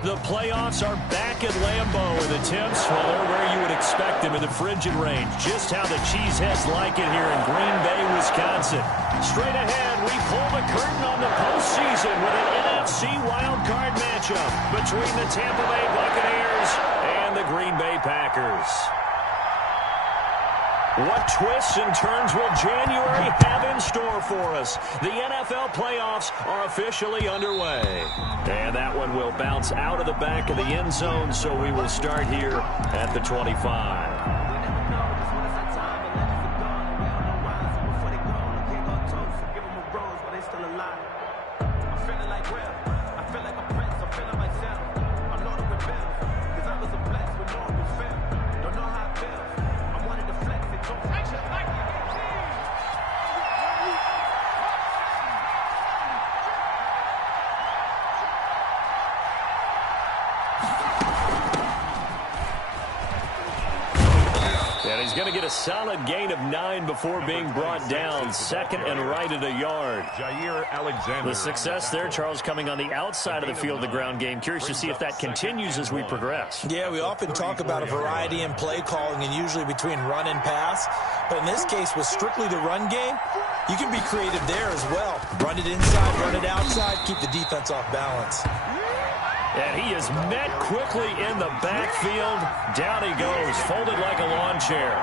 The playoffs are back at Lambeau, and the temps, well, they're where you would expect them in the frigid range. Just how the Cheeseheads like it here in Green Bay, Wisconsin. Straight ahead, we pull the curtain on the postseason with an NFC wildcard matchup between the Tampa Bay Buccaneers and the Green Bay Packers. What twists and turns will January have in store for us? The NFL playoffs are officially underway. And that one will bounce out of the back of the end zone, so we will start here at the 25. He's going to get a solid gain of 9 before being brought down. Second and right at a yard. The success there, Charles, coming on the outside of the field, the ground game. Curious to see if that continues as we progress. Yeah, we often talk about a variety in play calling and usually between run and pass. But in this case, with strictly the run game, you can be creative there as well. Run it inside, run it outside, keep the defense off balance. And he is met quickly in the backfield. Down he goes, folded like a lawn chair.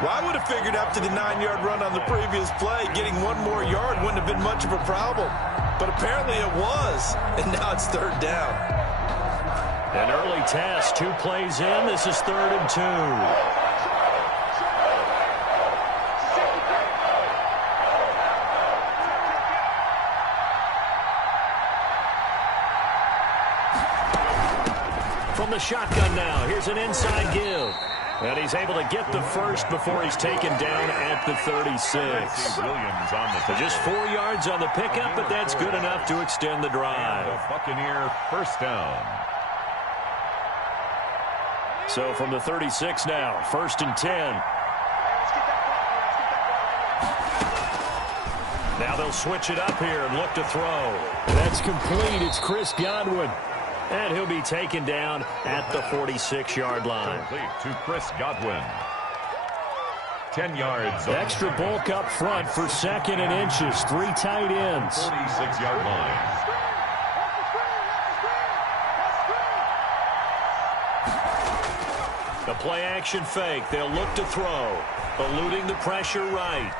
Well, I would have figured after the 9-yard run on the previous play, getting 1 more yard wouldn't have been much of a problem. But apparently it was, and now it's 3rd down. An early test, 2 plays in. This is 3rd and 2. From the shotgun now, here's an inside give. And he's able to get the first before he's taken down at the 36. So just 4 yards on the pickup, but that's good enough to extend the drive. Buccaneer first down. So from the 36 now, 1st and 10. Now they'll switch it up here and look to throw. That's complete. It's Chris Godwin. And he'll be taken down at the 46-yard line. Complete to Chris Godwin. 10 yards. Extra bulk up front for 2nd and inches. 3 tight ends. 46-yard line. The play action fake. They'll look to throw. Eluding the pressure right.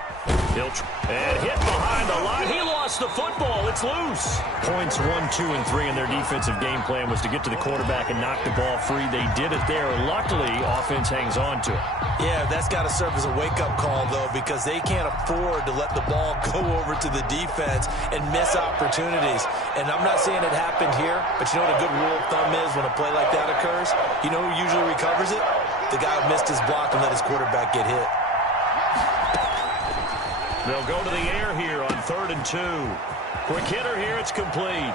And hit behind the line. He lost the football. It's loose. Points 1, 2, and 3 in their defensive game plan was to get to the quarterback and knock the ball free. They did it there. Luckily, offense hangs on to it. Yeah, that's got to serve as a wake-up call, though, because they can't afford to let the ball go over to the defense and miss opportunities. And I'm not saying it happened here, but you know what a good rule of thumb is when a play like that occurs? You know who usually recovers it? The guy who missed his block and let his quarterback get hit. They'll go to the air here on 3rd and 2. Quick hitter here, it's complete.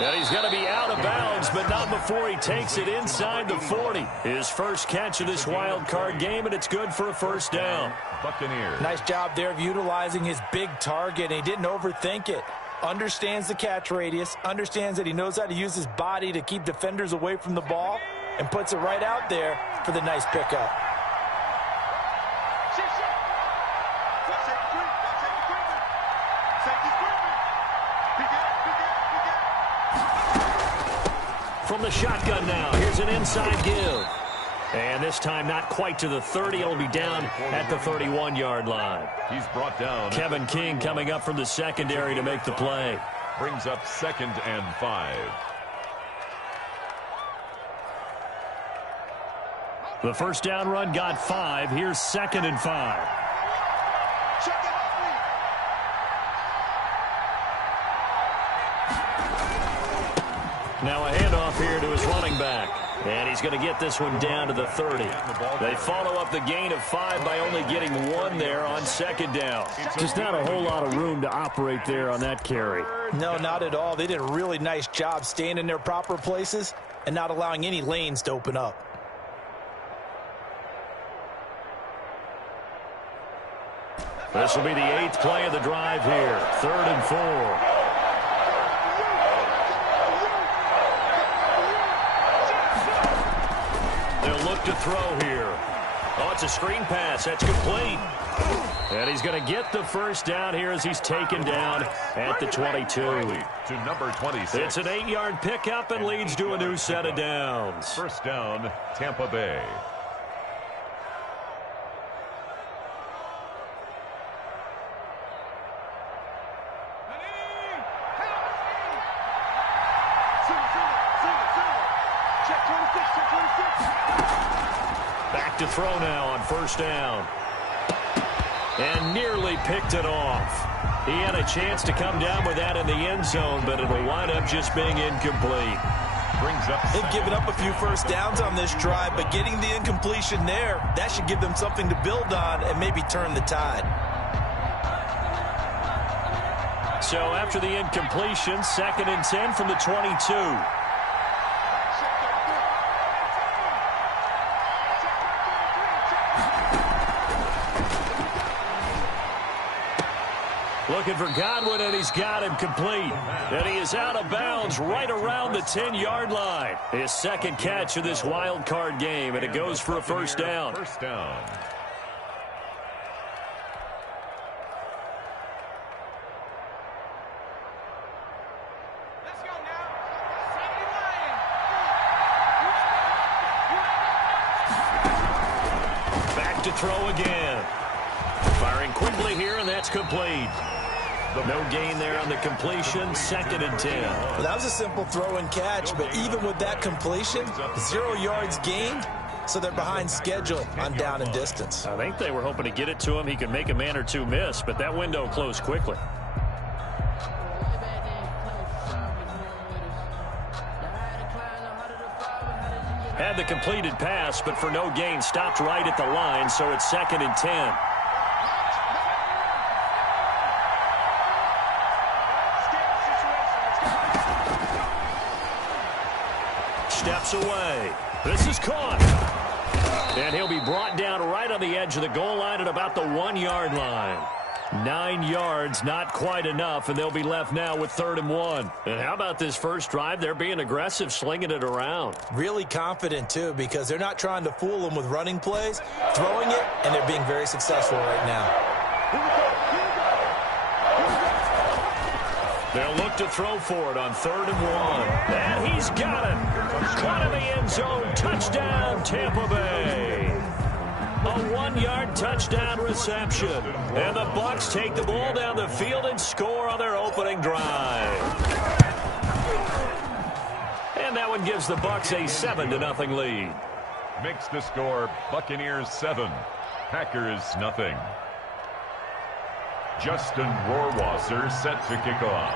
And he's going to be out of bounds, but not before he takes it inside the 40. His first catch of this wild card game, and it's good for a 1st down. Buccaneers. Nice job there of utilizing his big target, and he didn't overthink it. Understands the catch radius, understands that he knows how to use his body to keep defenders away from the ball, and puts it right out there for the nice pickup. From the shotgun now, here's an inside give. And this time not quite to the 30. It'll be down at the 31-yard line. He's brought down. Kevin King coming up from the secondary to make the play. Brings up 2nd and 5. The 1st down run got 5. Here's 2nd and 5. Now a handoff here to his running back. And he's going to get this one down to the 30. They follow up the gain of 5 by only getting 1 there on second down. Just not a whole lot of room to operate there on that carry. No, not at all. They did a really nice job staying in their proper places and not allowing any lanes to open up. This will be the 8th play of the drive here. 3rd and 4. They'll look to throw here. Oh, it's a screen pass. That's complete. And he's going to get the first down here as he's taken down at the 22. To number 26. It's an 8-yard pickup and leads to a new set of downs. First down, Tampa Bay. Back to throw now on first down. And nearly picked it off. He had a chance to come down with that in the end zone, but it'll wind up just being incomplete. They've given up a few first downs on this drive, but getting the incompletion there, that should give them something to build on and maybe turn the tide. So after the incompletion, 2nd and 10 from the 22. Looking for Godwin, and he's got him complete. And he is out of bounds right around the 10-yard line. His 2nd catch of this wild card game, and it goes for a first down. First down. Back to throw again. Firing quickly here, and that's complete. No gain there on the completion, 2nd and 10. Well, that was a simple throw and catch, but even with that completion, 0 yards gained, so they're behind schedule on down and distance. I think they were hoping to get it to him. He could make a man or two miss, but that window closed quickly. Had the completed pass, but for no gain, stopped right at the line, so it's 2nd and 10. Steps away. This is caught. And he'll be brought down right on the edge of the goal line at about the 1-yard line. 9 yards, not quite enough, and they'll be left now with 3rd and 1. And how about this first drive? They're being aggressive, slinging it around. Really confident, too, because they're not trying to fool them with running plays, throwing it, and they're being very successful right now. They'll look to throw for it on 3rd and 1. And he's got it. Caught in the end zone. Touchdown, Tampa Bay. A 1-yard touchdown reception. And the Bucs take the ball down the field and score on their opening drive. And that one gives the Bucs a 7-0 lead. Makes the score Buccaneers 7, Packers nothing. Justin Rohrwasser set to kick off.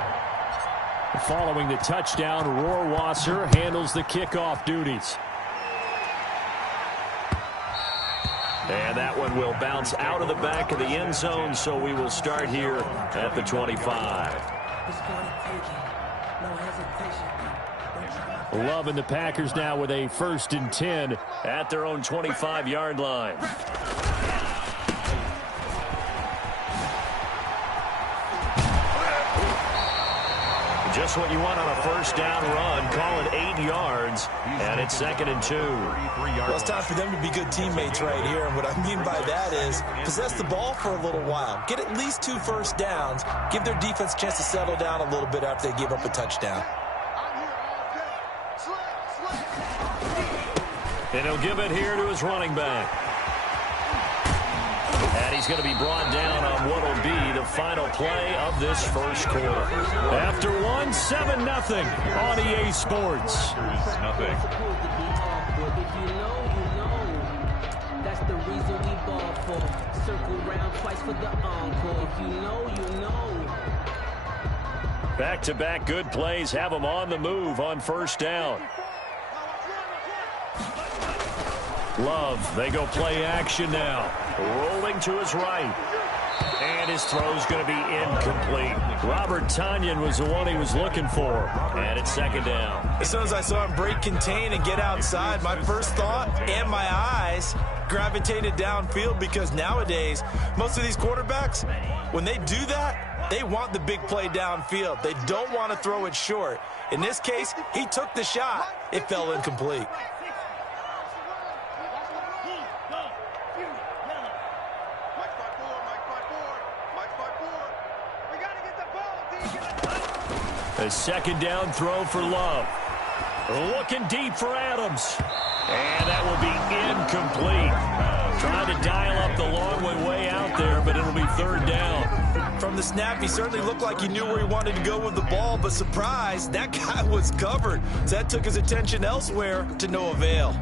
Following the touchdown, Rohrwasser handles the kickoff duties. And that one will bounce out of the back of the end zone, so we will start here at the 25. Loving the Packers now with a 1st and 10 at their own 25-yard line. Just what you want on a first down run. Call it 8 yards, and it's 2nd and 2. Well, it's time for them to be good teammates right here, and what I mean by that is possess the ball for a little while. Get at least 2 first downs. Give their defense a chance to settle down a little bit after they give up a touchdown. And he'll give it here to his running back. And he's going to be brought down on what will be the final play of this first quarter. After 1, 7-0 on EA Sports. Nothing. That's the reason we ball for. Circle round twice for the encore. If you know, you know. Back-to-back good plays have them on the move on first down. Love, they go play action now. Rolling to his right. And his throw's going to be incomplete. Robert Tonyan was the one he was looking for. And it's second down. As soon as I saw him break contain and get outside, my first thought and my eyes gravitated downfield, because nowadays, most of these quarterbacks, when they do that, they want the big play downfield. They don't want to throw it short. In this case, he took the shot. It fell incomplete. A second down throw for Love. Looking deep for Adams. And that will be incomplete. Trying to dial up the long way out there, but it'll be third down. From the snap, he certainly looked like he knew where he wanted to go with the ball, but surprise, that guy was covered. So that took his attention elsewhere to no avail.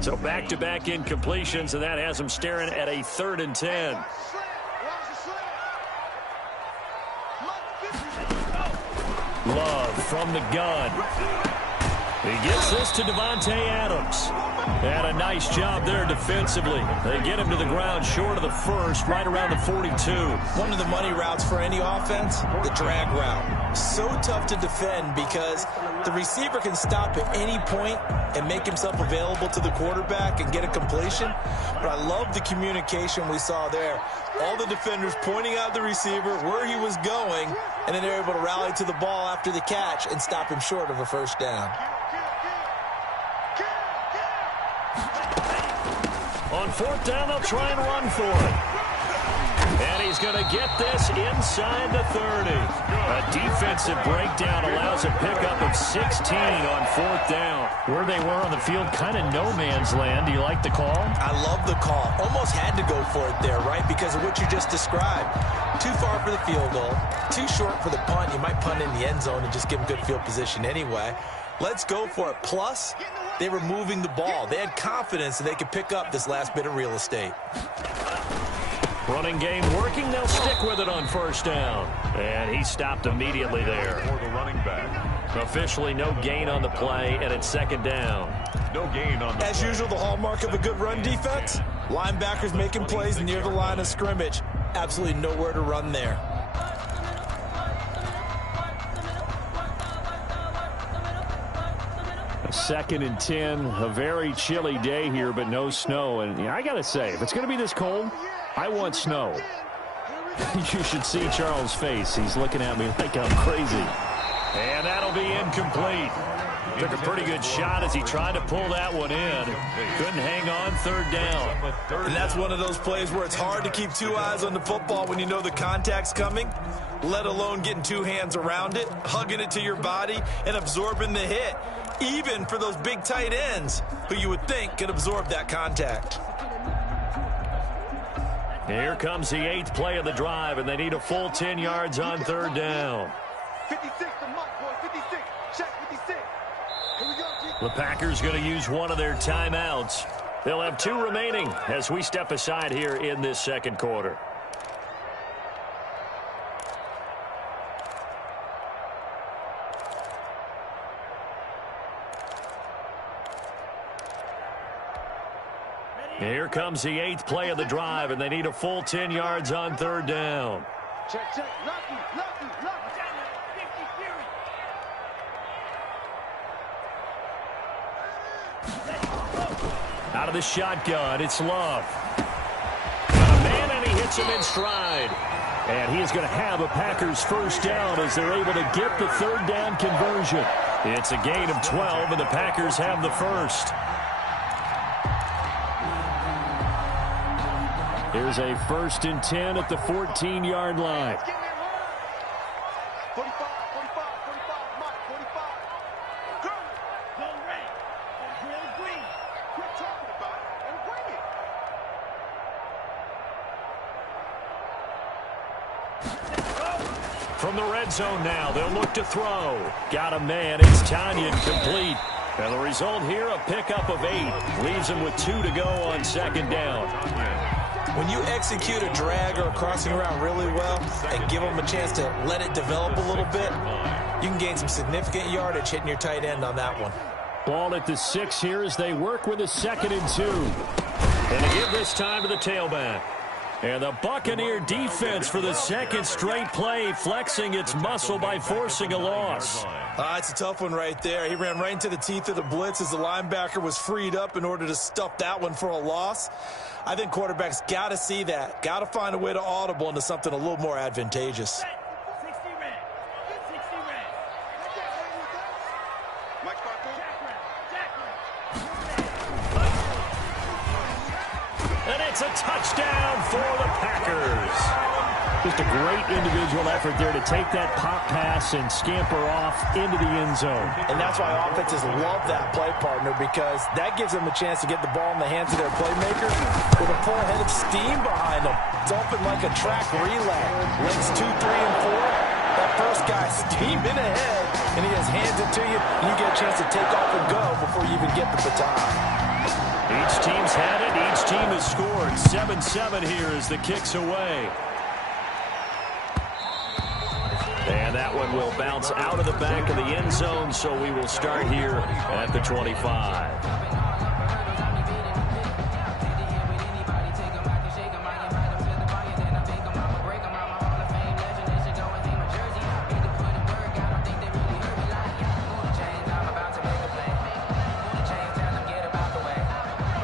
So back-to-back incompletions, and that has him staring at a 3rd and 10. Love from the gun. He gets this to Davante Adams. And a nice job there defensively. They get him to the ground short of the first, right around the 42. One of the money routes for any offense, the drag route. So tough to defend because the receiver can stop at any point and make himself available to the quarterback and get a completion. But I love the communication we saw there. All the defenders pointing out the receiver, where he was going, and then they're able to rally to the ball after the catch and stop him short of a first down. On 4th down, they'll try and run for it. And he's going to get this inside the 30. A defensive breakdown allows a pickup of 16 on 4th down. Where they were on the field, kind of no man's land. Do you like the call? I love the call. Almost had to go for it there, right? Because of what you just described. Too far for the field goal. Too short for the punt. You might punt in the end zone and just give him good field position anyway. Let's go for it. Plus, they were moving the ball. They had confidence that they could pick up this last bit of real estate. Running game working. They'll stick with it on 1st down. And he stopped immediately there. For the running back. Officially no gain on the play, and it's 2nd down. No gain on the As play. usual, the hallmark of a good run defense, linebackers making plays near the line of scrimmage. Absolutely nowhere to run there. A 2nd and 10, a very chilly day here, but no snow. And I got to say, if it's going to be this cold, I want snow. You should see Charles' face. He's looking at me like I'm crazy. And that'll be incomplete. Took a pretty good shot as he tried to pull that one in. Couldn't hang on 3rd down. And that's one of those plays where it's hard to keep 2 eyes on the football when you know the contact's coming, let alone getting 2 hands around it, hugging it to your body, and absorbing the hit. Even for those big tight ends who you would think could absorb that contact. Here comes the 8th play of the drive, and they need a full 10 yards on 3rd down. 56 to Mike, boy. 56. Check 56. Here we go. The Packers going to use one of their timeouts. They'll have 2 remaining as we step aside here in this 2nd quarter. Here comes the 8th play of the drive, and they need a full 10 yards on 3rd down. Check. Lucky. Out of the shotgun, it's Love. Got a man, and he hits him in stride. And he is going to have a Packers 1st down as they're able to get the 3rd down conversion. It's a gain of 12, and the Packers have the 1st. Here's a 1st and 10 at the 14-yard line. 45, Mike, 45. Go red. Go green. Quit talking about it and bring it. From the red zone now, they'll look to throw. Got a man, it's Tonyan complete. And the result here, a pickup of 8. Leaves him with 2 to go on 2nd down. When you execute a drag or a crossing route really well and give them a chance to let it develop a little bit, you can gain some significant yardage hitting your tight end on that one. Ball at the 6 here as they work with a 2nd and 2. And they give this time to the tailback. And the Buccaneer defense for the 2nd straight play, flexing its muscle by forcing a loss. It's a tough one right there. He ran right into the teeth of the blitz as the linebacker was freed up in order to stuff that one for a loss. I think quarterbacks got to see that, got to find a way to audible into something a little more advantageous. And it's a touchdown for the Packers. Just a great individual effort there to take that pop pass and scamper off into the end zone. And that's why offenses love that play, partner, because that gives them a chance to get the ball in the hands of their playmaker with a full head of steam behind them. It's open like a track relay. Lanes 2, 3, and 4. That first guy steaming ahead, and he just hands it to you, and you get a chance to take off and go before you even get the baton. Each team's had it. Each team has scored. 7-7 here as the kick's away. And that one will bounce out of the back of the end zone, so we will start here at the 25.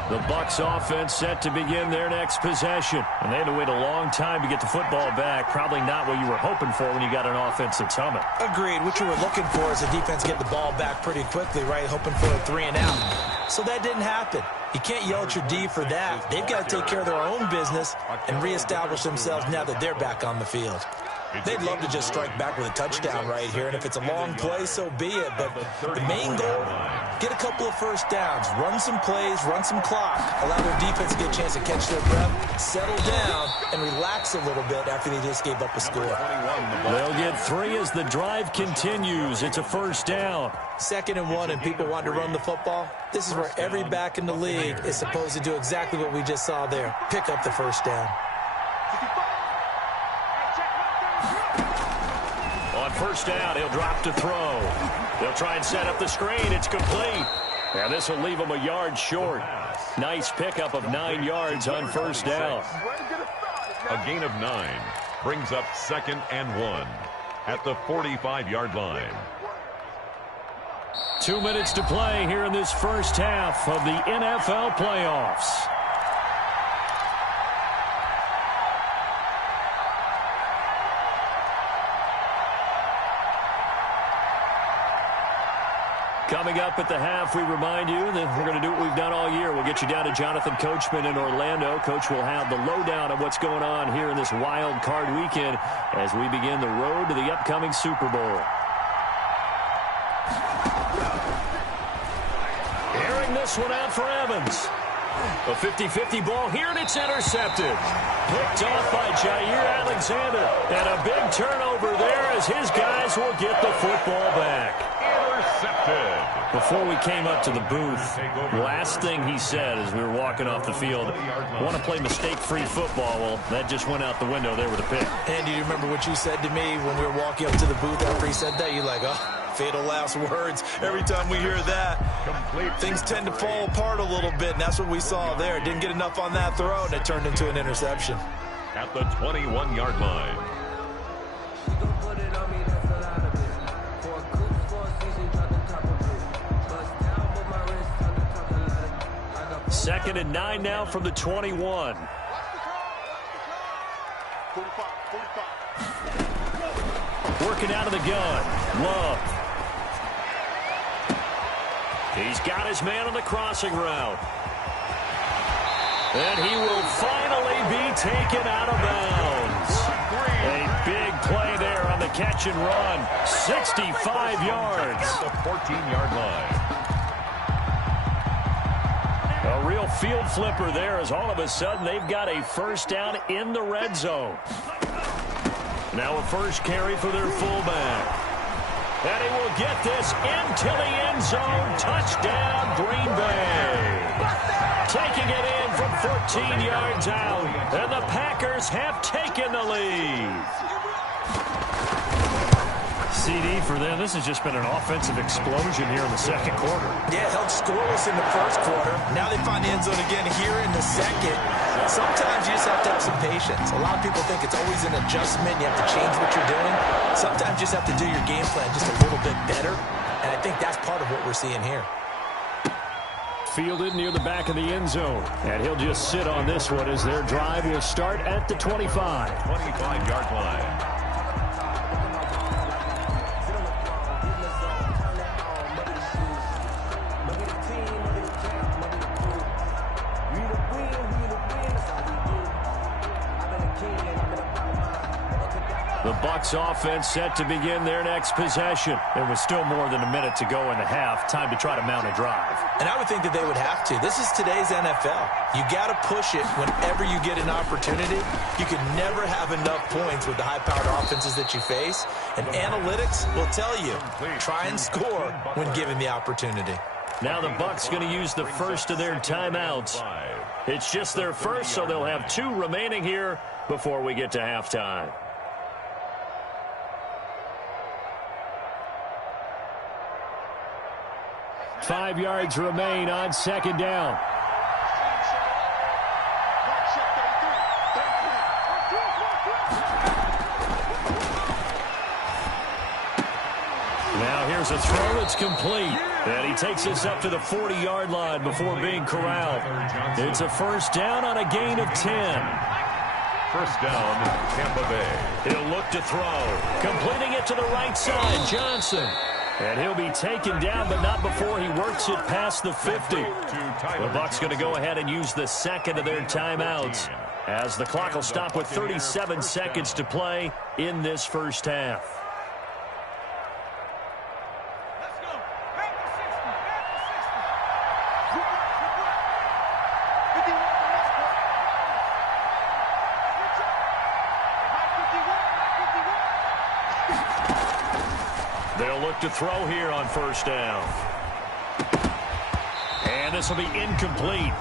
The Bucs offense set to begin their next possession. And they had to wait a long time to get the football back. Probably not what you were hoping for when you got an offense that's humming. Agreed. What you were looking for is a defense get the ball back pretty quickly, right? Hoping for a 3 and out. So that didn't happen. You can't yell at your D for that. They've got to take care of their own business and reestablish themselves now that they're back on the field. They'd love to just strike back with a touchdown right here, and if it's a long play, so be it. But the main goal, get a couple of first downs, run some plays, run some clock, allow their defense to get a chance to catch their breath, settle down, and relax a little bit after they just gave up a score. They'll get 3 as the drive continues. It's a first down. 2nd and 1, and people want to run the football. This is where every back in the league is supposed to do exactly what we just saw there, pick up the first down. On first down, he'll drop to throw. They'll try and set up the screen. It's complete. And this will leave him a yard short. Nice pickup of 9 yards on first down. A gain of 9 brings up 2nd and 1 at the 45-yard line. 2 minutes to play here in this first half of the NFL playoffs. Coming up at the half, we remind you that we're going to do what we've done all year. We'll get you down to Jonathan Coachman in Orlando. Coach will have the lowdown of what's going on here in this wild card weekend as we begin the road to the upcoming Super Bowl. Airing this one out for Evans. A 50-50 ball here, and it's intercepted. Picked off by Jair Alexander. And a big turnover there as his guys will get the football back. Intercepted. Before we came up to the booth, last thing he said as we were walking off the field, want to play mistake-free football. Well, that just went out the window there with a pick. And do you remember what you said to me when we were walking up to the booth after he said that? You're like, oh. Fatal last words. Every time we hear that, things tend to fall apart a little bit, and that's what we saw there. Didn't get enough on that throw, and it turned into an interception. At the 21-yard line. 2nd and 9 now from the 21. Working out of the gun. Love. He's got his man on the crossing route. And he will finally be taken out of bounds. A big play there on the catch and run. 65 yards. The 14-yard line. A real field flipper there as all of a sudden they've got a first down in the red zone. Now a first carry for their fullback. And he will get this into the end zone. Touchdown, Green Bay. Taking it in from 14 yards out. And the Packers have taken the lead. CD for them. This has just been an offensive explosion here in the second quarter. Yeah, held scoreless in the first quarter. Now they find the end zone again here in the second. Sometimes you just have to have some patience. A lot of people think it's always an adjustment. You have to change what you're doing. Sometimes you just have to do your game plan just a little bit better. And I think that's part of what we're seeing here. Fielded near the back of the end zone. And he'll just sit on this one as their drive will start at the 25. 25-yard line. The Bucs offense set to begin their next possession. There was still more than a minute to go in the half. Time to try to mount a drive. And I would think that they would have to. This is today's NFL. You got to push it whenever you get an opportunity. You can never have enough points with the high-powered offenses that you face. And analytics will tell you, try and score when given the opportunity. Now the Bucs going to use the first of their timeouts. It's just their first, so they'll have 2 remaining here before we get to halftime. Five yards remain on second down. Now here's a throw that's complete. And he takes us up to the 40-yard line before being corralled. It's a first down on a gain of 10. First down, Tampa Bay. He'll look to throw. Completing it to the right side, Johnson. And he'll be taken down, but not before he works it past the 50. The Bucs going to go ahead and use the second of their timeouts, as the clock will stop with 37 seconds to play in this first half. They'll look to throw here on first down. And this will be incomplete.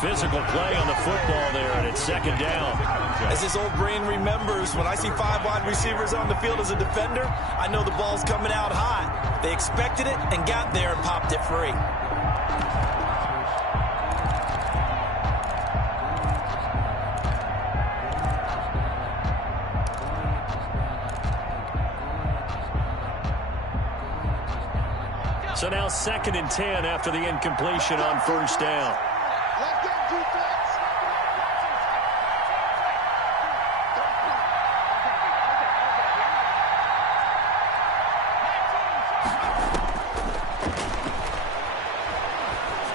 Physical play on the football there, and it's second down. As this old brain remembers, when I see 5 wide receivers on the field as a defender, I know the ball's coming out hot. They expected it and got there and popped it free. So now 2nd and 10 after the incompletion on first down.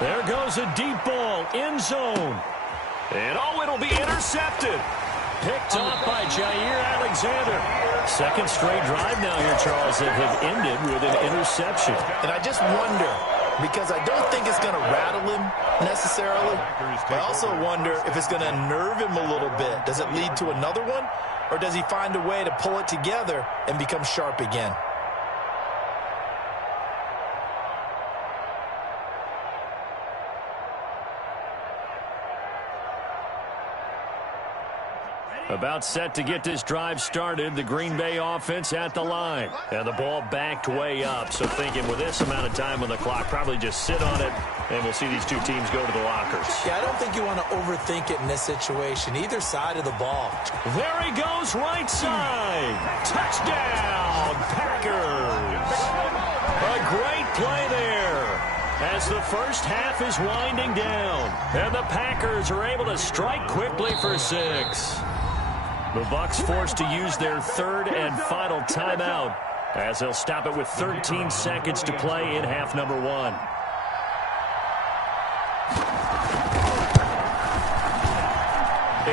There goes a deep ball, end zone. And it'll be intercepted. Picked off by Jair Alexander. Second straight drive now here, Charles, that have ended with an interception. And I just wonder, because I don't think it's going to rattle him necessarily, but I also wonder if it's going to nerve him a little bit. Does it lead to another one, or does he find a way to pull it together and become sharp again? About set to get this drive started, the Green Bay offense at the line. And the ball backed way up, so thinking with this amount of time on the clock, probably just sit on it, and we'll see these two teams go to the lockers. Yeah, I don't think you want to overthink it in this situation, either side of the ball. There he goes, right side. Touchdown, Packers. A great play there, as the first half is winding down. And the Packers are able to strike quickly for 6. The Bucs forced to use their 3rd and final timeout, as they'll stop it with 13 seconds to play in half number 1.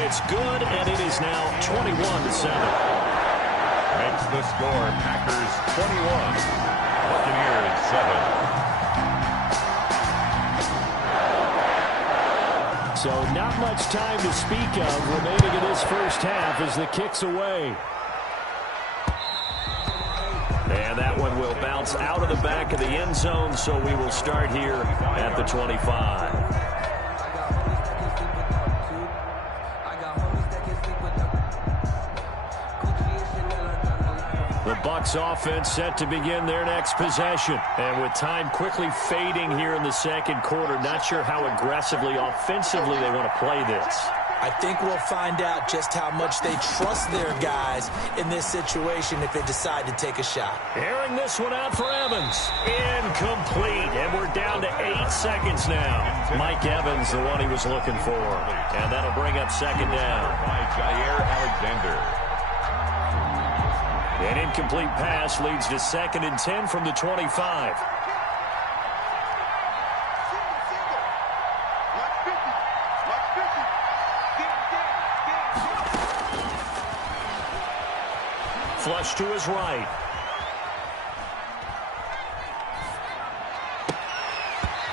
It's good, and it is now 21-7. Makes the score Packers 21, Buccaneers 7. So not much time to speak of remaining in this first half as the kick's away. And that one will bounce routes out of the back of the end zone, so we will start here at the 25. The Bucs offense set to begin their next possession. And with time quickly fading here in the second quarter, not sure how aggressively, offensively they want to play this. I think we'll find out just how much they trust their guys in this situation if they decide to take a shot. Airing this one out for Evans. Incomplete. And we're down to 8 seconds now. Mike Evans, the one he was looking for. And that'll bring up second down. By Jair Alexander. An incomplete pass leads to 2nd and 10 from the 25. Flush to his right.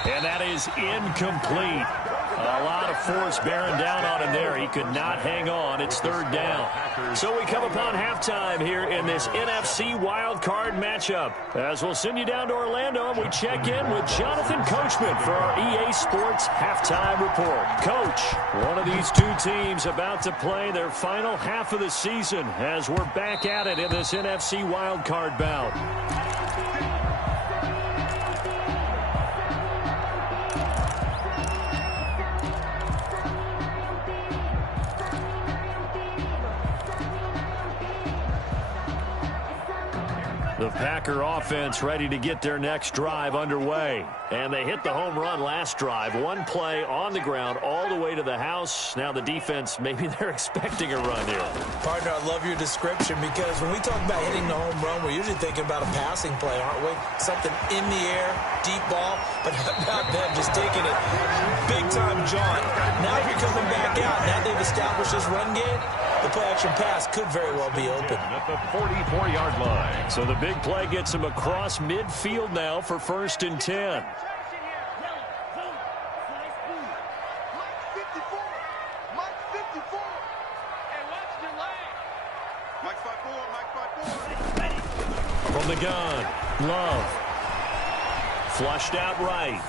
And that is incomplete. A lot of force bearing down on him there. He could not hang on. It's 3rd down. So we come upon halftime here in this NFC wildcard matchup. As we'll send you down to Orlando, and we check in with Jonathan Coachman for our EA Sports Halftime Report. Coach, one of these two teams about to play their final half of the season as we're back at it in this NFC wildcard bout. The Packer offense ready to get their next drive underway. And they hit the home run last drive. One play on the ground all the way to the house. Now the defense, maybe they're expecting a run here. Partner, I love your description because when we talk about hitting the home run, we're usually thinking about a passing play, aren't we? Something in the air, deep ball. But how about them just taking it big-time jaunt? Now you're coming back out. Now they've established this run game. The play-action pass could very well be open. At the 44-yard line. So the big play gets him across midfield now for 1st and 10. From the gun, Love. Flushed out right.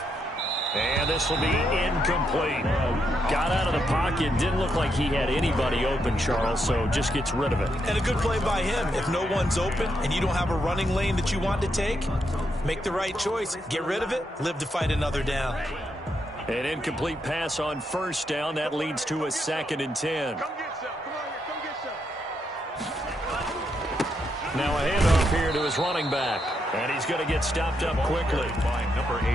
And this will be incomplete. Got out of the pocket. Didn't look like he had anybody open, Charles, so just gets rid of it. And a good play by him. If no one's open and you don't have a running lane that you want to take, make the right choice. Get rid of it. Live to fight another down. An incomplete pass on 1st down. That leads to a 2nd and 10. Now a handoff here to his running back. And he's going to get stopped up quickly.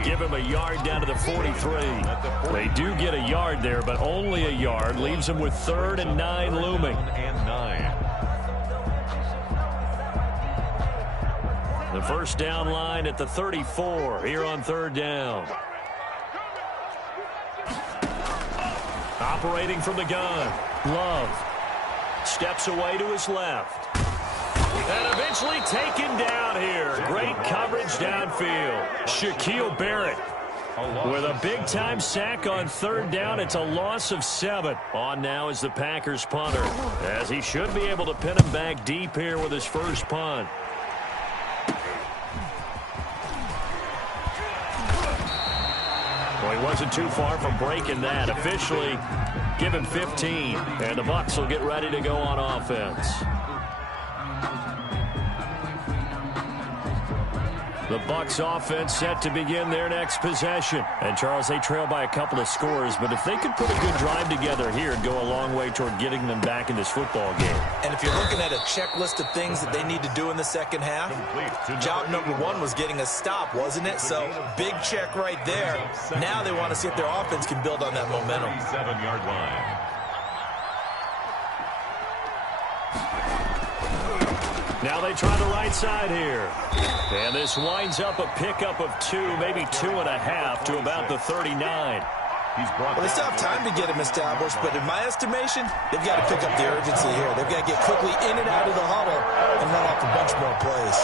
Give him a yard down to the 43. They do get a yard there, but only a yard. Leaves him with 3rd and 9 looming. The first down line at the 34 here on 3rd down. Operating from the gun. Love. Steps away to his left. And eventually taken down here. Great coverage downfield. Shaquille Barrett with a big-time sack on 3rd down. It's a loss of 7. On now is the Packers punter, as he should be able to pin him back deep here with his first punt. Well, he wasn't too far from breaking that. Officially, give him 15, and the Bucs will get ready to go on offense. The Bucs offense set to begin their next possession. And, Charles, they trail by a couple of scores, but if they could put a good drive together here, it'd go a long way toward getting them back in this football game. And if you're looking at a checklist of things that they need to do in the second half, job number 1 was getting a stop, wasn't it? So, big check right there. Now they want to see if their offense can build on that momentum. 7-yard line. Now they try the right side here. And this winds up a pickup of 2, maybe 2.5 to about the 39. Well, they still have time to get him established, but in my estimation, they've got to pick up the urgency here. They've got to get quickly in and out of the huddle and run off a bunch more plays.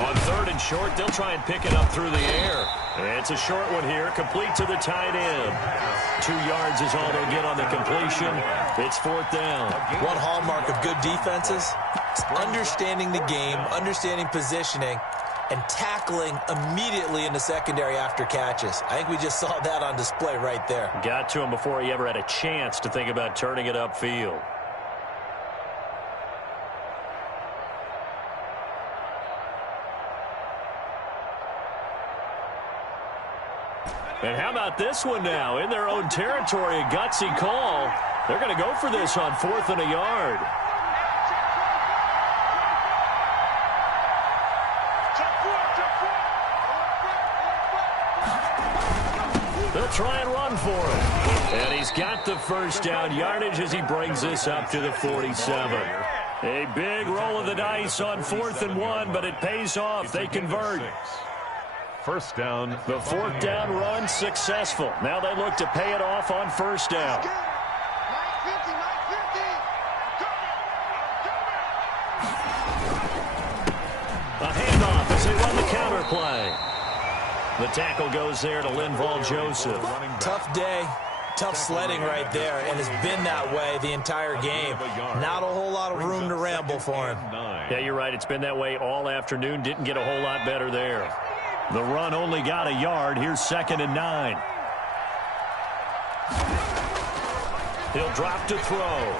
On 3rd and short. They'll try and pick it up through the air. It's a short one here, complete to the tight end. 2 yards is all they'll get on the completion. It's 4th down. One hallmark of good defenses is understanding the game, understanding positioning, and tackling immediately in the secondary after catches. I think we just saw that on display right there. Got to him before he ever had a chance to think about turning it upfield. And how about this one now? In their own territory, a gutsy call. They're going to go for this on 4th and a yard. They'll try and run for it. And he's got the first down yardage as he brings this up to the 47. A big roll of the dice on 4th and 1, but it pays off. They convert. First down. The 4th down run successful. Now they look to pay it off on 1st down. A handoff as they run the counter play. The tackle goes there to Linval Joseph. Tough day, tough sledding right there, and it's been that way the entire game. Not a whole lot of room to ramble for him. Yeah, you're right. It's been that way all afternoon. Didn't get a whole lot better there. The run only got a yard. Here's 2nd and 9. He'll drop to throw.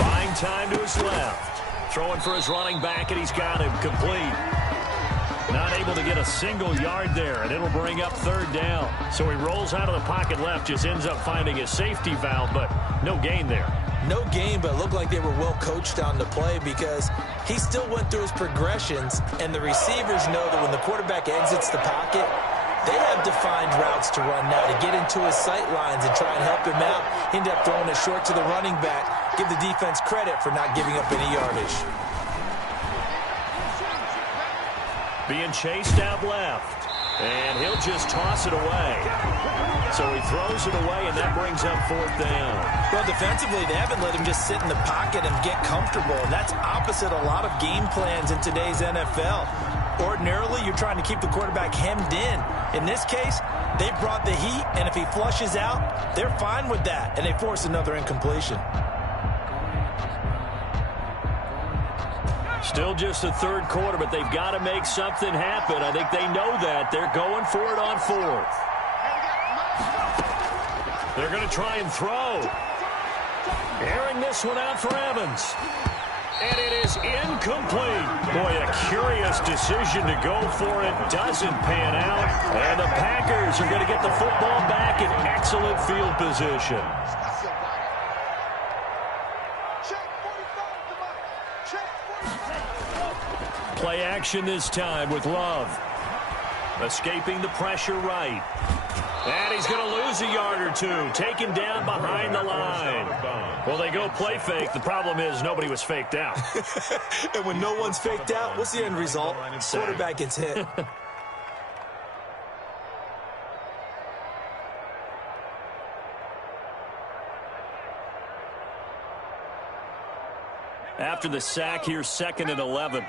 Buying time to his left. Throwing for his running back, and he's got him complete. Not able to get a single yard there, and it'll bring up 3rd down. So he rolls out of the pocket left, just ends up finding a safety valve, but no gain there. No gain, but it looked like they were well coached on the play because he still went through his progressions, and the receivers know that when the quarterback exits the pocket, they have defined routes to run now to get into his sight lines and try and help him out. He ended up throwing it short to the running back. Give the defense credit for not giving up any yardage. Being chased out left, and he'll just toss it away. So he throws it away, and that brings up 4th down. Well, defensively, they haven't let him just sit in the pocket and get comfortable. And that's opposite a lot of game plans in today's NFL. Ordinarily, you're trying to keep the quarterback hemmed in. In this case, they brought the heat, and if he flushes out, they're fine with that, and they force another incompletion. Still just the 3rd quarter, but they've got to make something happen. I think they know that. They're going for it on 4th. They're going to try and throw. Airing this one out for Evans. And it is incomplete. Boy, a curious decision to go for it. Doesn't pan out. And the Packers are going to get the football back in excellent field position. Play action this time with Love. Escaping the pressure right. And he's going to lose a yard or two. Taken down behind the line. Well, they go play fake. The problem is nobody was faked out. And when no one's faked out, what's the end result? Quarterback gets hit. After the sack, here's 2nd and 11.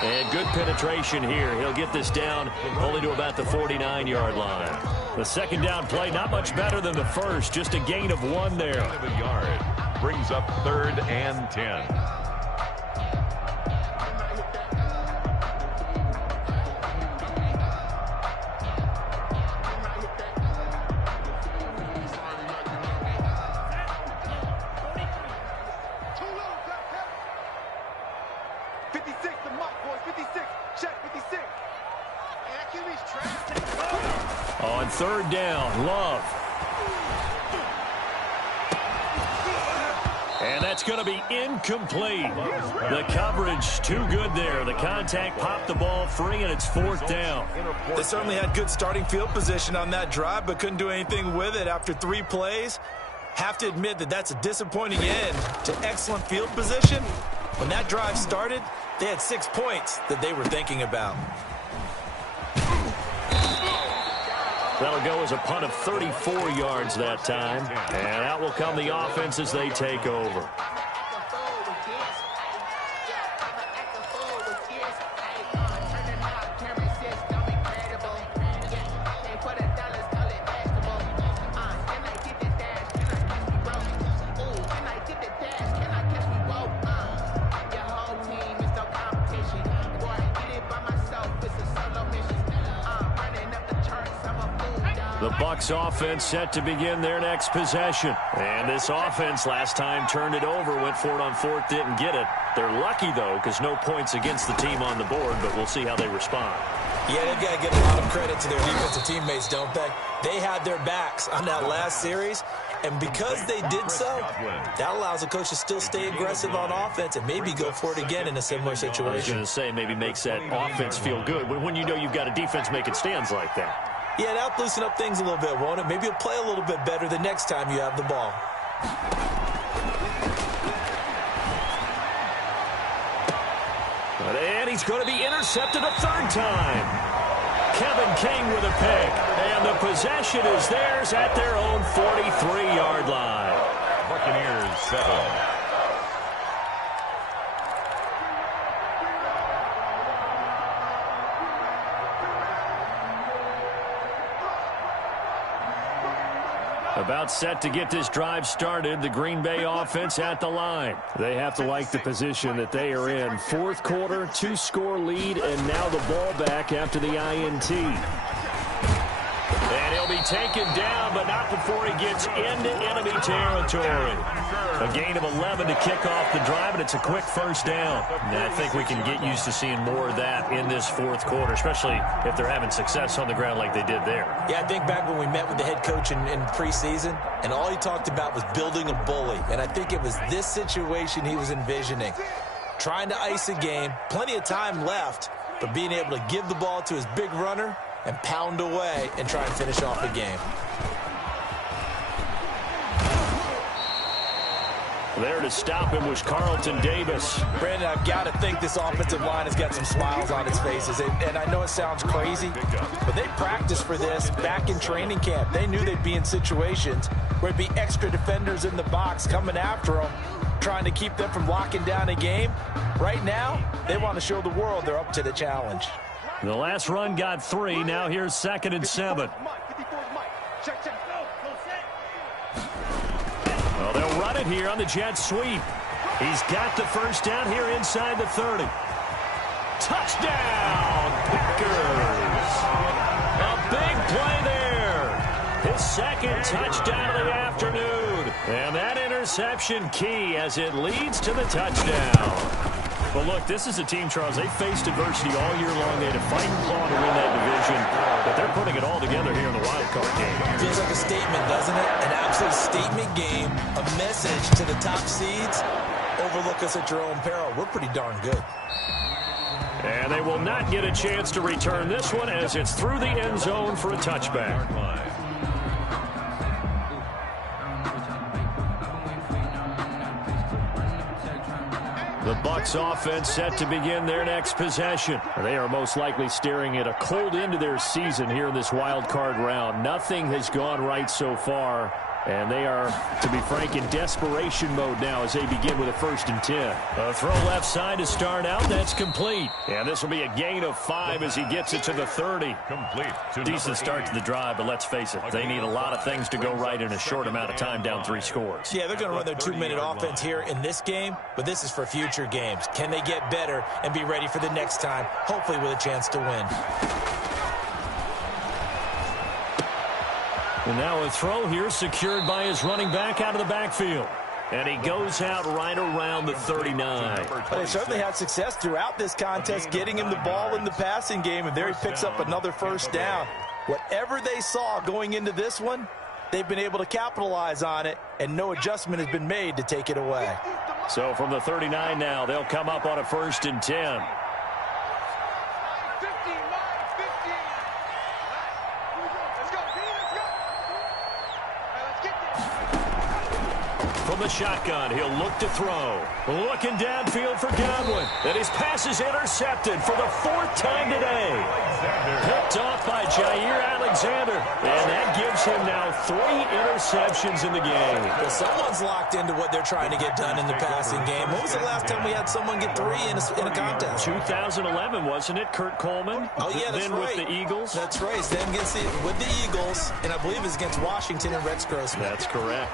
And good penetration here. He'll get this down only to about the 49-yard line. The 2nd down play, not much better than the first. Just a gain of 1 there. A yard. Brings up 3rd and 10. On 3rd down, Love. And that's going to be incomplete. The coverage too good there. The contact popped the ball free, and it's 4th down. They certainly had good starting field position on that drive, but couldn't do anything with it after 3 plays. Have to admit that that's a disappointing end to excellent field position. When that drive started, they had 6 points that they were thinking about. That'll go as a punt of 34 yards that time. And out will come the offense as they take over. The Bucs offense set to begin their next possession. And this offense last time turned it over, went for it on fourth, didn't get it. They're lucky, though, because no points against the team on the board, but we'll see how they respond. Yeah, they've got to give a lot of credit to their defensive teammates, don't they? They had their backs on that last series, and because they did so, that allows the coach to still stay aggressive on offense and maybe go for it again in a similar situation. I was going to say maybe makes that offense feel good when you know you've got a defense making stands like that. Yeah, that'll loosen up things a little bit, won't it? Maybe you'll play a little bit better the next time you have the ball. And he's going to be intercepted a third time. Kevin King with a pick. And the possession is theirs at their own 43-yard line. Buccaneers 7. About set to get this drive started, the Green Bay offense at the line. They have to like the position that they are in. Fourth quarter, 2-score lead, and now the ball back after the INT. And he'll be taken down, but not before he gets into enemy territory. A gain of 11 to kick off the drive, and it's a quick first down. And I think we can get used to seeing more of that in this fourth quarter, especially if they're having success on the ground like they did there. Yeah, I think back when we met with the head coach in preseason, and all he talked about was building a bully. And I think it was this situation he was envisioning. Trying to ice a game, plenty of time left, but being able to give the ball to his big runner and pound away and try and finish off the game. There to stop him was Carlton Davis. Brandon, I've got to think this offensive line has got some smiles on its faces. And I know it sounds crazy, but they practiced for this back in training camp. They knew they'd be in situations where there'd be extra defenders in the box coming after them, trying to keep them from locking down a game. Right now, they want to show the world they're up to the challenge. The last run got 3. Now here's 2nd and 7. Well, they'll run it here on the jet sweep. He's got the first down here inside the 30. Touchdown, Packers. A big play there. His second touchdown of the afternoon. And that interception key as it leads to the touchdown. Well, look, this is a team, Charles, they faced adversity all year long. They had to fight and claw to win that division, but they're putting it all together here in the wild card game. Feels like a statement, doesn't it? An absolute statement game, a message to the top seeds. Overlook us at your own peril. We're pretty darn good. And they will not get a chance to return this one as it's through the end zone for a touchback. The Bucs offense set to begin their next possession. They are most likely staring at a cold end to their season here in this wild card round. Nothing has gone right so far, and they are, to be frank, in desperation mode now as they begin with a 1st and 10. A throw left side to start out. That's complete. And this will be a gain of 5 as he gets it to the 30. Complete. Decent start to the drive, but let's face it, they need a lot of things to go right in a short amount of time, down 3 scores. Yeah, they're going to run their 2-minute offense here in this game, but this is for future games. Can they get better and be ready for the next time, hopefully with a chance to win? And now a throw here secured by his running back out of the backfield. And he goes out right around the 39. But they certainly had success throughout this contest, getting him the ball in the passing game, and there he picks up another first down. Whatever they saw going into this one, they've been able to capitalize on it, and no adjustment has been made to take it away. So from the 39 now, they'll come up on a 1st and 10. From from the shotgun. He'll look to throw. Looking downfield for Godwin. And his pass is intercepted for the 4th time today. Picked off by Jair Alexander. And that gives him now 3 interceptions in the game. Well, someone's locked into what they're trying to get done in the passing game. When was the last time we had someone get 3 in a contest? 2011, wasn't it, Kurt Coleman? Oh, yeah, that's then right. with the Eagles. That's right. Then with the Eagles, and I believe it's against Washington and Rex Grossman. That's correct.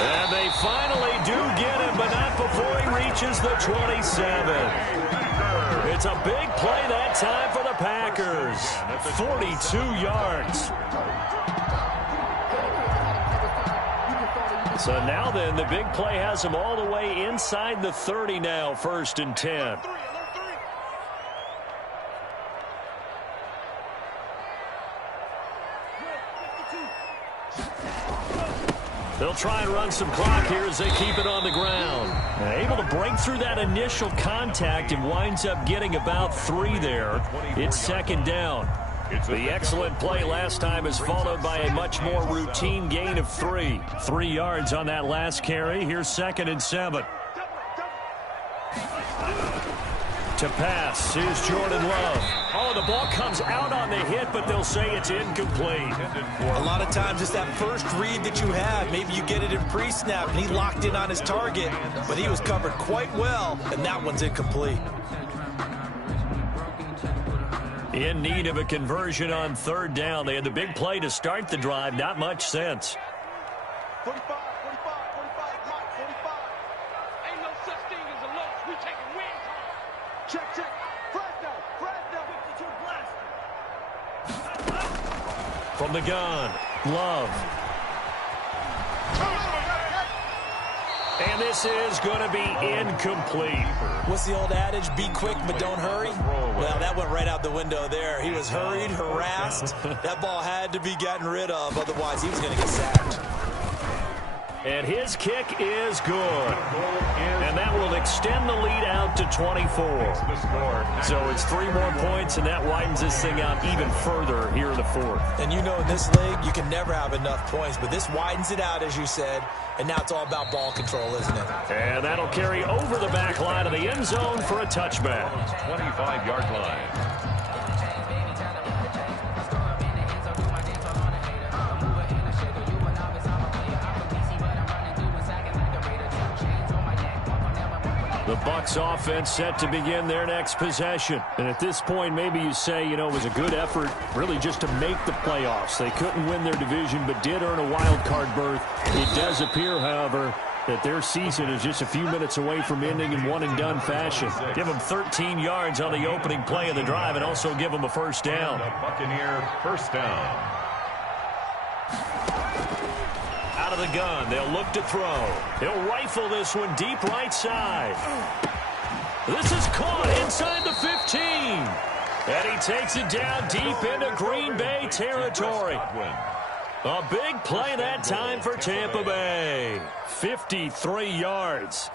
And they finally do get him, but not before he reaches the 27. It's a big play that time for the Packers. 42 yards. So now then, the big play has him all the way inside the 30 now, 1st and 10. They'll try and run some clock here as they keep it on the ground. Able to break through that initial contact and winds up getting about 3 there. It's 2nd down. The excellent play last time is followed by a much more routine gain of 3. 3 yards on that last carry. Here's 2nd and 7. To pass is Jordan Love. Oh, the ball comes out on the hit, but they'll say it's incomplete. A lot of times it's that first read that you have. Maybe you get it in pre-snap, and he locked in on his target, but he was covered quite well, and that one's incomplete. In need of a conversion on 3rd down. They had the big play to start the drive. Not much sense. 45, 45, 45, Mike, 45. Ain't no such thing as a loss. We taking wins home. Check, check. Fresno, Fresno. 52 blast. From the gun, Love. And this is going to be incomplete. What's the old adage? Be quick, but don't hurry? Well, that went right out the window there. He was hurried, harassed. That ball had to be gotten rid of. Otherwise, he was going to get sacked. And his kick is good. And that will extend the lead out to 24. So it's 3 more points, and that widens this thing out even further here in the 4th. And you know in this league, you can never have enough points. But this widens it out, as you said. And now it's all about ball control, isn't it? And that'll carry over the back line of the end zone for a touchback. 25-yard line. The Bucs offense set to begin their next possession. And at this point, maybe you say, you know, it was a good effort really just to make the playoffs. They couldn't win their division but did earn a wild card berth. It does appear, however, that their season is just a few minutes away from ending in one-and-done fashion. Give them 13 yards on the opening play of the drive and also give them a 1st down. Buccaneer 1st down. Out of the gun, they'll look to throw. He'll rifle this one deep right side. This is caught inside the 15. And he takes it down deep into Green Bay territory. A big play that time for Tampa Bay. 53 yards.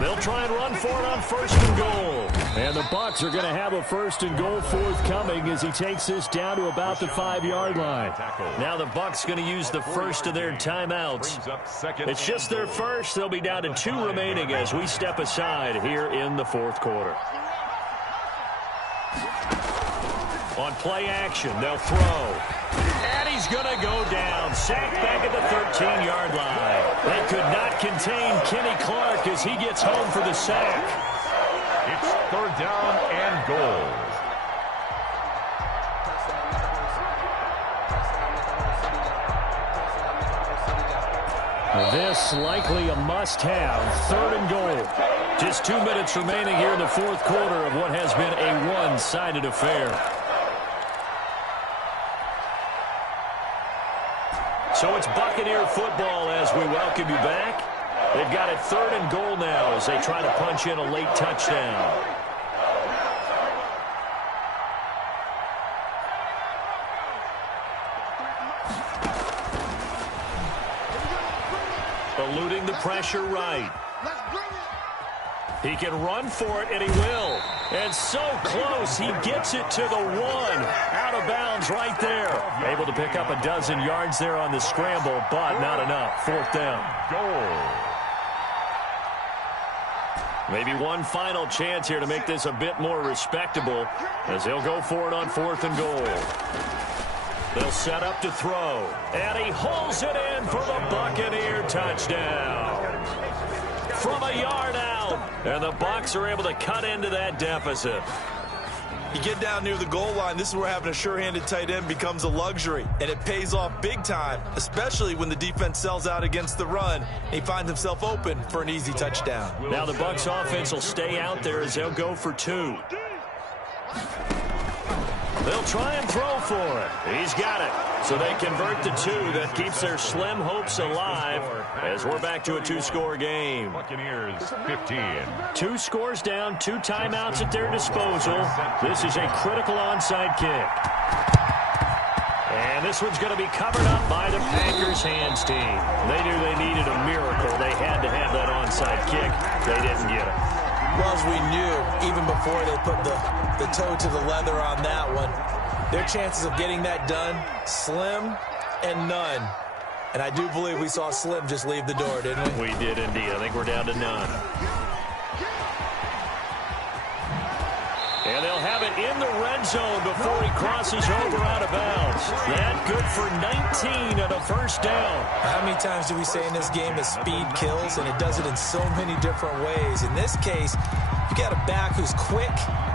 They'll try and run for it on 1st and goal. And the Bucs are going to have a 1st and goal forthcoming as he takes this down to about the 5-yard line. Now the Bucs going to use the first of their timeouts. It's just their first. They'll be down to 2 remaining as we step aside here in the 4th quarter. On play action, they'll throw. And he's going to go down. Sacked back at the 13-yard line. They could not contain Kenny Clark as he gets home for the sack. It's 3rd down and goal. This likely a must-have. 3rd and goal. Just 2 minutes remaining here in the 4th quarter of what has been a one-sided affair. So it's Buccaneer football as we welcome you back. They've got it 3rd and goal now as they try to punch in a late touchdown. Eluding the pressure right. He can run for it, and he will. And so close, he gets it to the 1. Out of bounds right there. Able to pick up a dozen yards there on the scramble, but not enough. 4th down. Goal. Maybe one final chance here to make this a bit more respectable as they'll go for it on 4th and goal. They'll set up to throw. And he hauls it in for the Buccaneer touchdown. From a yard out. And the Bucs are able to cut into that deficit. You get down near the goal line, this is where having a sure-handed tight end becomes a luxury, and it pays off big time, especially when the defense sells out against the run. He finds himself open for an easy touchdown. Now the Bucs offense will stay out there as they'll go for 2. They'll try and throw for it. He's got it. So they convert the 2. That keeps their slim hopes alive as we're back to a 2-score game. Buccaneers 15. 2 scores down, 2 timeouts at their disposal. This is a critical onside kick. And this one's going to be covered up by the Packers hands team. They knew they needed a miracle. They had to have that onside kick. They didn't get it. Well, as we knew, even before they put the toe to the leather on that one, their chances of getting that done, slim and none. And I do believe we saw Slim just leave the door, didn't we? We did indeed. I think we're down to none. And they'll have it in the red zone before he crosses over out of bounds. That good for 19 and a 1st down. How many times do we say in this game that speed kills, and it does it in so many different ways? In this case, you got a back who's quick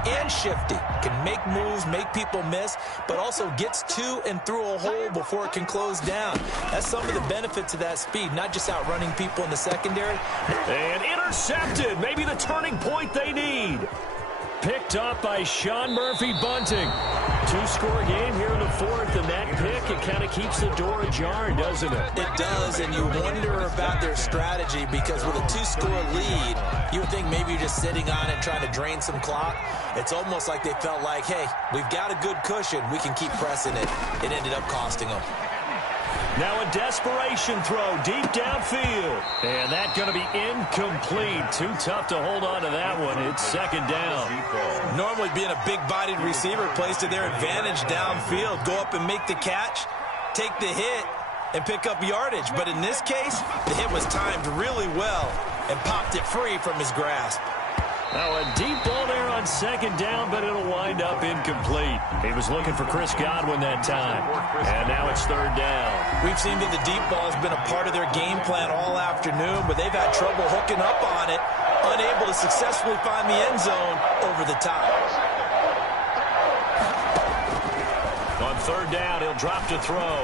and shifty, can make moves, make people miss, but also gets to and through a hole before it can close down. That's some of the benefits of that speed, not just outrunning people in the secondary. And intercepted, maybe the turning point they need. Picked up by Sean Murphy-Bunting. 2-score game here in the 4th, and that pick, it kind of keeps the door ajar, doesn't it? It does, and you wonder about their strategy because with a 2-score lead, you would think maybe you're just sitting on it trying to drain some clock. It's almost like they felt like, hey, we've got a good cushion. We can keep pressing it. It ended up costing them. Now a desperation throw deep downfield. And that's going to be incomplete. Too tough to hold on to that one. It's 2nd down. Normally being a big-bodied receiver plays to their advantage downfield. Go up and make the catch, take the hit, and pick up yardage. But in this case, the hit was timed really well and popped it free from his grasp. Now a deep ball there on 2nd down, but it'll wind up incomplete. He was looking for Chris Godwin that time. And now it's 3rd down. We've seen that the deep ball has been a part of their game plan all afternoon, but they've had trouble hooking up on it, unable to successfully find the end zone over the top. On 3rd down, he'll drop to throw.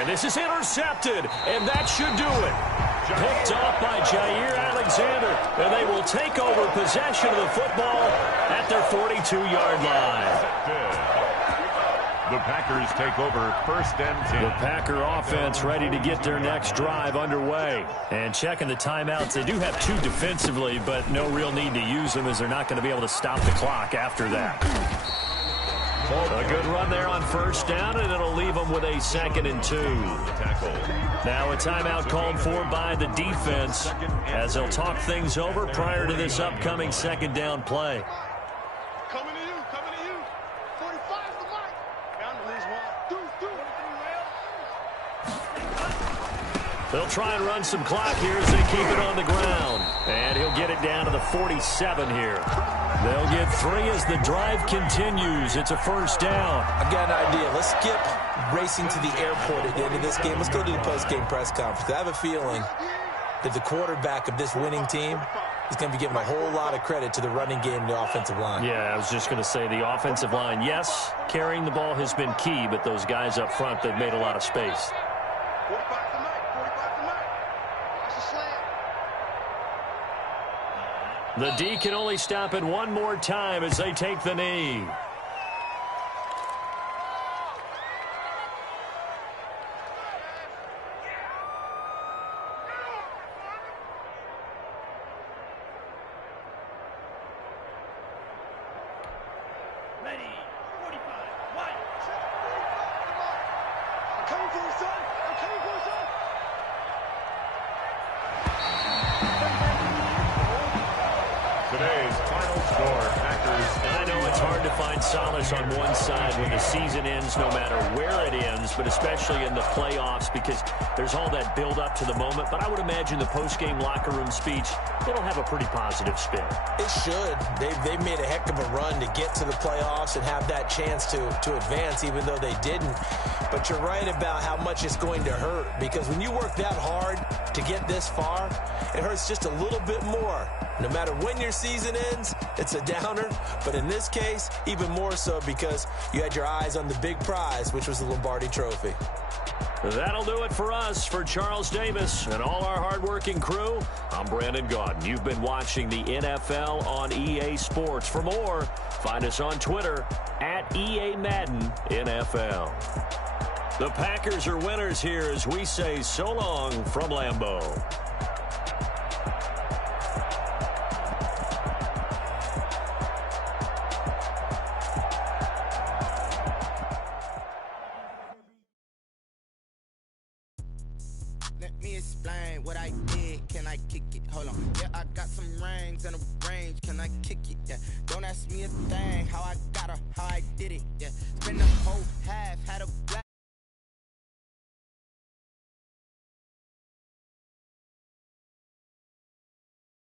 And this is intercepted, and that should do it. Picked off by Jair Alexander, and they will take over possession of the football at their 42-yard line. The Packers take over 1st and 10. The Packer offense ready to get their next drive underway. And checking the timeouts, they do have 2 defensively, but no real need to use them as they're not going to be able to stop the clock after that. A good run there on 1st down, and it'll leave them with a 2nd and 2. Now a timeout called for by the defense as they'll talk things over prior to this upcoming 2nd down play. Coming to you, coming to you. 45 to the mark. Down to lose 1. They'll try and run some clock here as they keep it on the ground. And he'll get it down to the 47 here. They'll get 3 as the drive continues. It's a 1st down. I've got an idea. Let's skip racing to the airport at the end of this game. Let's go to the post-game press conference. I have a feeling that the quarterback of this winning team is going to be giving a whole lot of credit to the running game and the offensive line. Yeah, I was just going to say the offensive line, yes, carrying the ball has been key, but those guys up front, they've made a lot of space. 45 to Mike, 45 to Mike. That's a slam. The D can only stop it one more time as they take the knee. Ready, 45, Mike. I'm coming for you, son. I'm coming for you, son. Today's final find solace on one side when the season ends, no matter where it ends, but especially in the playoffs because there's all that build-up to the moment. But I would imagine the post-game locker room speech, it'll have a pretty positive spin. It should. They've made a heck of a run to get to the playoffs and have that chance to advance, even though they didn't. But you're right about how much it's going to hurt, because when you work that hard to get this far, it hurts just a little bit more. No matter when your season ends, it's a downer. But in this case, even more so because you had your eyes on the big prize, which was the Lombardi Trophy. That'll do it for us. For Charles Davis and all our hardworking crew, I'm Brandon Gaudin. You've been watching the NFL on EA Sports. For more, find us on Twitter at EA Madden NFL. The Packers are winners here as we say so long from Lambeau. Let me explain what I did. Can I kick it? Hold on. Yeah, I got some rings and a range. Can I kick it? Yeah. Don't ask me a thing. How I got her, how I did it. Yeah. Spend the whole half, had a black.